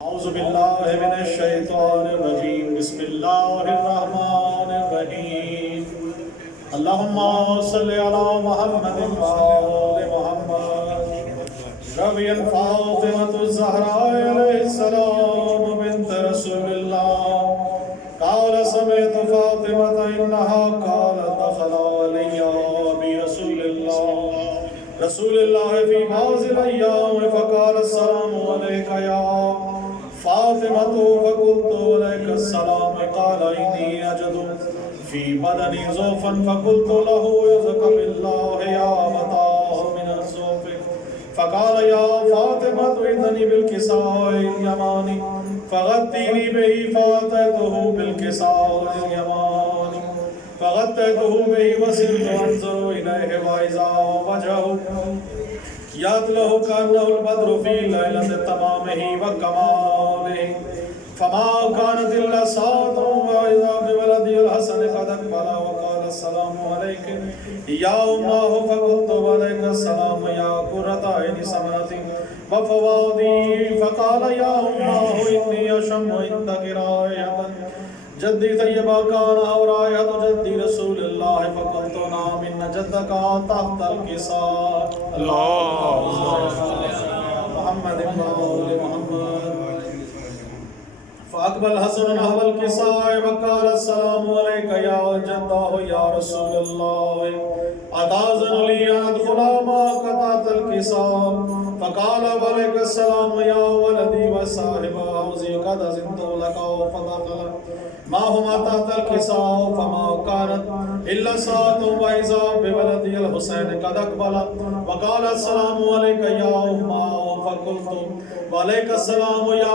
اعوذ باللہ من الشیطان الرجیم بسم اللہ الرحمن الرحیم اللہم صلی علی محمد وآل محمد ربی فاطمة الزہراء علیہ السلام بنت رسول اللہ قال سمعت فاطمة انہا قالت دخل علی ابی رسول اللہ فی بعض الایام فقال السلام علیک یا فاطمة فقلت عليك السلام قال إني أجد في بدني ضعفا فقلت له يعوذ بالله يا متاه من الضعف فقال يا فاطمة إذني بالكساء اليماني فغطيني به فأتيته بالكساء اليماني فغطيته به وصرت أنظر إليه وإذا وجهه يطلع كأنه البدر في ليلة تمامه وكماله فما كانت إلا ساعة وإذا بولدي الحسن قد أقبل وقال السلام عليك يا أمه فقلت وعليك السلام يا قرة عين سمرتي وفوادي فقال يا أمه إني أشم عندك رائحة جدی طیبہ کان اور آیت جدی رسول اللہ فقلت نام ان جدک تحت الکساء اللہم محمد وآل محمد فاقبل حسن نحو الکساء وقال السلام علیک یا جدہ یا رسول اللہ اتاذن لی ان ادخل معك تحت الکساء فقال وعلیک السلام یا ولدی وصاحب حوزی قد زنت لك فدخل ما هما تحت الكساء فما كانت إلا ساعة وإذا بولدي الحسين قد أقبل وقال السلام عليك يا أمه فقلت وعليك السلام يا